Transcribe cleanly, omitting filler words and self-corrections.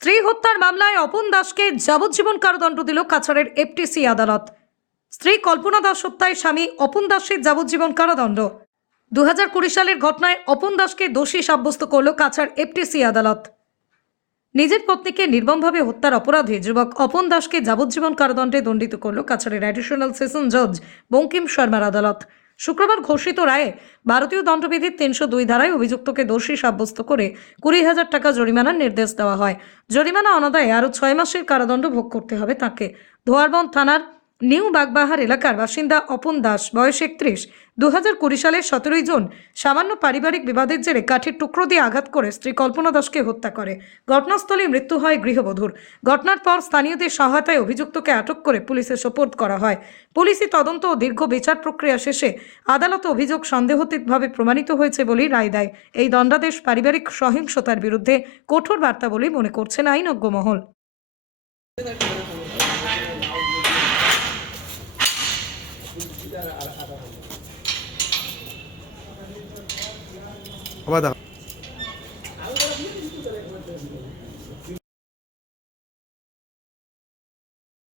স্ত্রী হত্যার মামলায় অপন দাসকে যাবজ্জীবন কারাদণ্ড দিল কাছাড়ের এফটিসি আদালত। স্ত্রী কল্পনা দাস হত্যায় স্বামী অপন দাসের যাবজ্জীবন কারাদণ্ড। 2020 সালের ঘটনায় অপন দাসকে দোষী সাব্যস্ত করল কাছাড় এফটিসি আদালত। নিজের পত্নীকে নির্মমভাবে হত্যার অপরাধে যুবক অপন দাসকে যাবজ্জীবন কারাদণ্ডে দণ্ডিত করল কাছাড়ের অ্যাডিশনাল সেশন জজ বঙ্কিম শর্মার আদালত। শুক্রবার ঘোষিত রায়ে ভারতীয় দণ্ডবিধির 302 ধারায় অভিযুক্তকে দোষী সাব্যস্ত করে 20,000 টাকা জরিমানার নির্দেশ দেওয়া হয়। জরিমানা অনাদায়ে আরও 6 মাসের কারাদণ্ড ভোগ করতে হবে তাকে। ধোয়ারবন্দ থানার নিউ বাগবাহার এলাকার বাসিন্দা অপন দাস, বয়স 31, 2020 সালের 17 জুন সামান্য পারিবারিক বিবাদের জেরে কাঠের টুকরো দিয়ে আঘাত করে স্ত্রী কল্পনা দাসকে হত্যা করে। ঘটনাস্থলে মৃত্যু হয় গৃহবধূর। ঘটনার পর স্থানীয়দের সহায়তায় অভিযুক্তকে আটক করে পুলিশে সোপর্দ করা হয়। পুলিশি তদন্ত ও দীর্ঘ বিচার প্রক্রিয়া শেষে আদালত অভিযোগ সন্দেহাতীতভাবে প্রমাণিত হয়েছে বলেই রায় দেয়। এই দণ্ডাদেশ পারিবারিক সহিংসতার বিরুদ্ধে কঠোর বার্তা বলেই মনে করছেন আইনজ্ঞ মহল। আবার দেখা